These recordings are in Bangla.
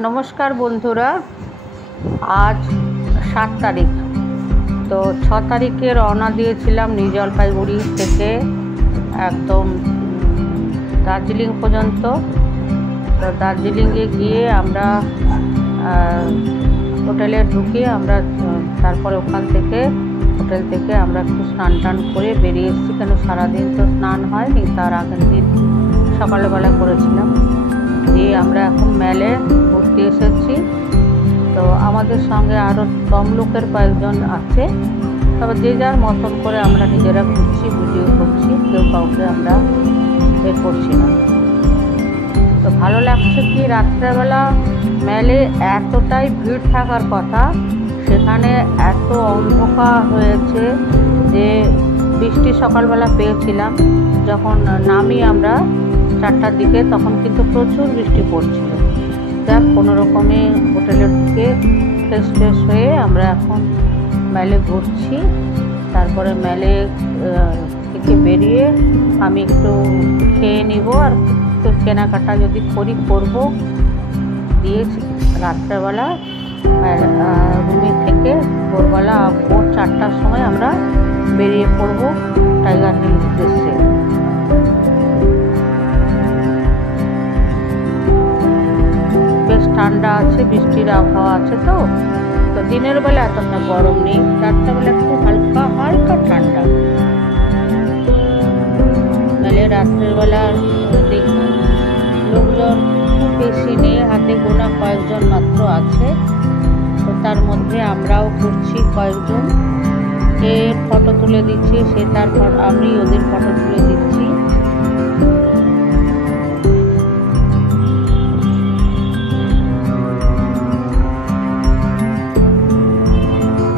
नमस्कार बंधुरा आज 7 तारीख तो 6 तारीखे रवना दिएछिलाम निउ जलपाइगुड़ी थेके एकदम दार्जिलिंग पर्यन्त। तो दार्जिलिंगे गिये आमरा होटेले ढुके आमरा तारपरे ओखान थेके होटेल थेके आमरा एकटु स्नान टान करे बेरिये एसेछि। केन सारा दिन तो स्नान हयनि, तार आगेर दिन सकाल बेला करेछिलाम। दिए आमरा एखन मेले घुरते एसेछि। तो आमादेर संगे आरो तमलुकेर कयेकजन आछे, तबे जे जार मतन करे आमरा निजेरा घुरछि, भिडियो करछि, केउ काउके आमरा बेर करछि ना। तो भालो लागছে कि रात्रेबेला मेले एतटाई ভিড় থাকার কথা, সেখানে এত অন্ধকার হয়েছে যে বৃষ্টি সকালবেলা পেয়েছিলাম যখন নামি আমরা 4টার দিকে, তখন কিন্তু প্রচুর বৃষ্টি পড়ছিল। যাক কোনো রকমে হোটেলে ঢুকে ফ্রেশ হয়ে আমরা এখন মেলে ঘুরছি। তারপরে মেলে থেকে বেরিয়ে আমি একটু খেয়ে নিব আর একটু কেনাকাটা যদি করব। দিয়ে রাত্রেবেলা রুমে থেকে ভোরবেলা ভোর 4টার সময় আমরা বেরিয়ে পড়ব টাইগার হিল উদ্দেশ্যে। বেশ ঠান্ডা আছে, বৃষ্টির আবহাওয়া আছে। তো দিনের বেলা এতটা গরম নেই, রাত্রেবেলা একটু হালকা হালকা ঠান্ডা। মেলে রাত্রের বেলা দেখুন লোকজন খুব বেশি নেই, হাতে গোনা কয়েকজন মাত্র আছে। তো তার মধ্যে আমরাও ঘুরছি, কয়েকজন এর ফটো তুলে দিচ্ছি, সে তারপর আমি ওদের ফটো তুলে দিচ্ছি।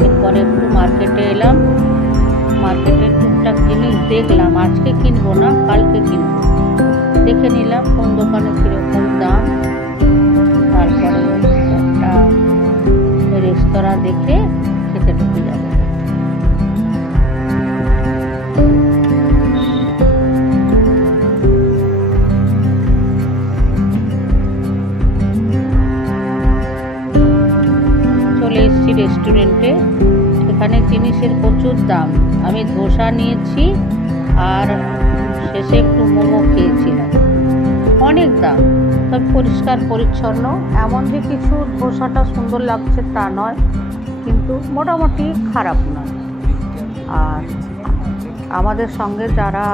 এরপরে একটু মার্কেটে এলাম, মার্কেটে টুকটাক জিনিস দেখলাম। আজকে কিনবো না, কালকে কিনবো। দেখে নিলাম কোন দোকানে কীরকম দাম। তারপরে একটা রেস্তোরাঁ দেখে খেতে ঢুকে যাব। চলে এসেছি রেস্টুরেন্টে। এখানে জিনিসের প্রচুর দাম। আমি ধোসা নিয়েছি আর শেষে একটু মোমো খেয়েছিলাম। অনেক দাম, তবে পরিষ্কার পরিচ্ছন্ন। এমন যে কিছু ধোসাটা সুন্দর লাগছে তা নয়, কিন্তু মোটামুটি খারাপ নয়। আর আমাদের সঙ্গে যারা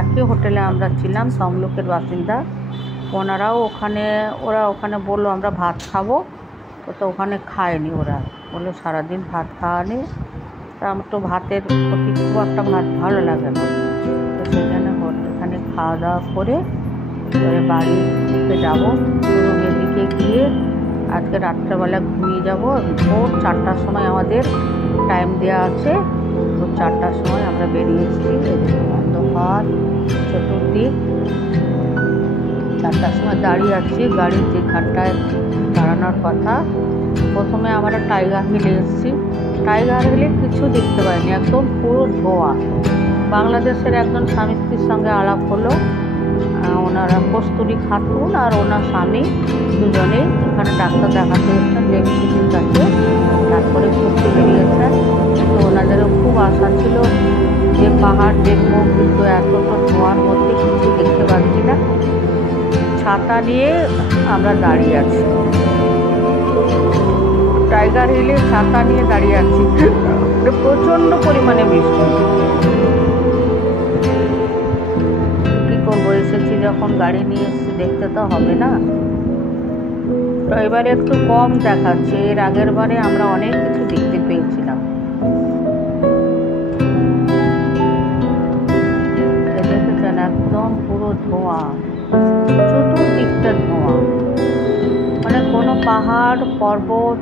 একই হোটেলে আমরা ছিলাম, তমলুকের বাসিন্দা, ওনারাও ওরা ওখানে বললো আমরা ভাত খাবো। তো ওখানে খায়নি, ওরা বললো সারাদিন ভাত খাওয়া নেই। তা আমার তো ভাতের প্রতি খুব একটা ভাত ভালো লাগে না। তো সেখানে এখানে খাওয়া দাওয়া করে এবারে বাড়িতে যাবো। রুমের দিকে গিয়ে আজকে রাত্রেবেলা ঘুমিয়ে যাব। ভোর 4টার সময় আমাদের টাইম দেওয়া আছে। ভোর 4টার সময় আমরা বেরিয়েছি। অন্ধকার চতুর্দিক। 4টার সময় দাঁড়িয়ে আছি, গাড়ির যে ঘাটটায় দাঁড়ানোর কথা। প্রথমে আমরা টাইগার হিলে এসেছি। টাইগার হিলে কিছু দেখতে পাইনি, একদম পুরো ধোয়া। বাংলাদেশের একজন স্বামী স্ত্রীর সঙ্গে আলাপ হলো। ওনারা কস্তুরী খাতুন আর ওনার স্বামী দুজনেই এখানে ডাক্তার দেখাতে এসেছেন লেডিসিটির কাছে। তারপরে ঘুরতে বেরিয়েছেন। তো ওনাদেরও খুব আশা ছিল যে পাহাড় দেখবো, কিন্তু এতটা ধোঁয়ার মধ্যে কিছু দেখতে পাচ্ছি না। ছাতা নিয়ে আমরা দাঁড়িয়ে আছি, টাইগার হিলে ছাতা নিয়ে দাঁড়িয়ে আছি। প্রচণ্ড পরিমাণে বৃষ্টি। কী করবো, এসেছি যখন গাড়ি নিয়ে এসেছি, দেখতে তো হবে না। তো এবারে একটু কম দেখাচ্ছে। এর আগের বারে আমরা অনেক কিছু দেখতে পেয়েছিলাম। দেখেছেন একদম পুরো ধোঁয়া, চতুর্দিকটা ধোঁয়া। মানে কোনো পাহাড় পর্বত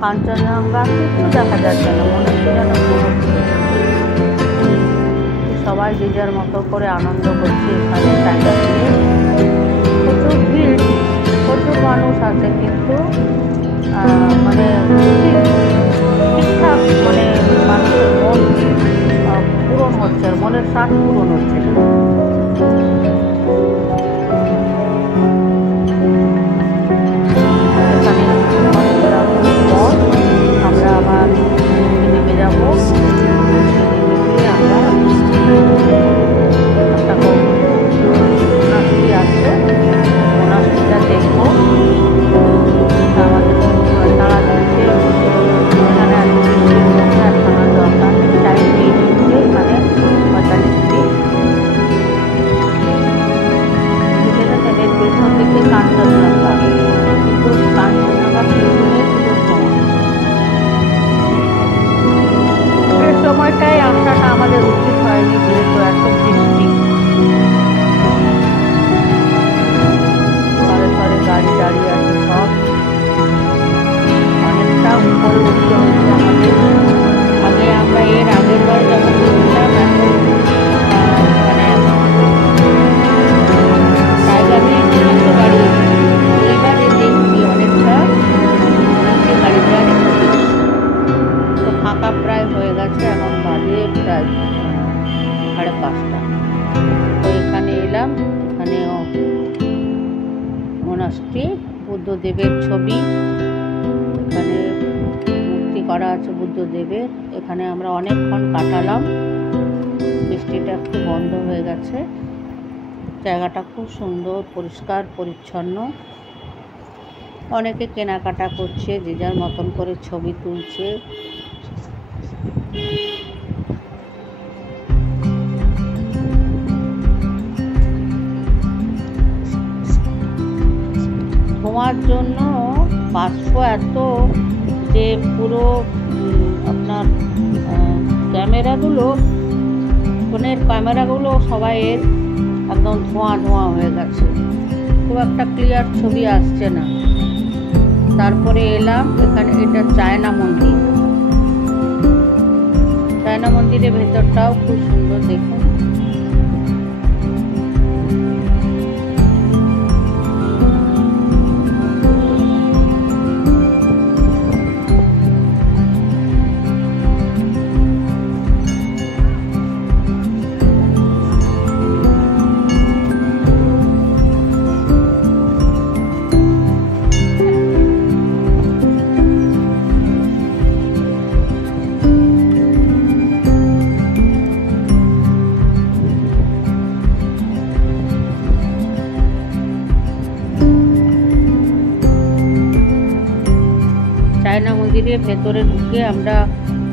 কাঞ্চনজঙ্ঘা কিছু দেখা যাচ্ছে না, মনে হচ্ছে যেন সবাই যে যার মতো করে আনন্দ করছে এখানে টাইগার হিলে। প্রচুর ভিড়, প্রচুর মানুষ আছে, কিন্তু মানে ঠিকঠাক মানে মানুষের মন পূরণ হচ্ছে, মনের স্বাদ পূরণ হচ্ছে। মূর্তি, বুদ্ধদেবের ছবি, এখানে মূর্তি করা আছে বুদ্ধদেবের। এখানে আমরা অনেকক্ষণ কাটালাম, বৃষ্টিটা একটু বন্ধ হয়ে গেছে। জায়গাটা খুব সুন্দর, পরিষ্কার পরিচ্ছন্ন। অনেকে কেনাকাটা করছে, যে যার মতন করে ছবি তুলছে। ধোঁয়ার জন্য বাষ্প এত যে পুরো আপনার ফোনের ক্যামেরাগুলো সবাই একদম ধোঁয়া ধোঁয়া হয়ে গেছে, খুব একটা ক্লিয়ার ছবি আসছে না। তারপরে এলাম এখানে, এটা চায়না মন্দির। চায়না মন্দিরের ভেতরটাও খুব সুন্দর, দেখুন। চায়না মন্দিরের ভেতরে ঢুকে আমরা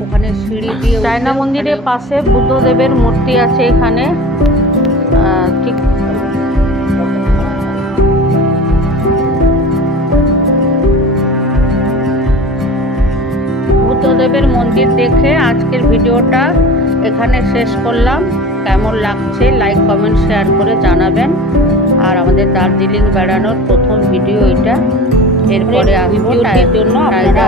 ওখানে সিঁড়ি দিয়ে, চায়না মন্দিরের পাশে বুদ্ধদেবের মূর্তি আছে এখানে, ঠিক বুদ্ধদেবের মন্দির দেখে আজকের ভিডিওটা এখানে শেষ করলাম। কেমন লাগছে লাইক কমেন্ট শেয়ার করে জানাবেন। আর আমাদের দার্জিলিং বেড়ানোর প্রথম ভিডিও এটা। এরপরে আসবো জন্য আপনারা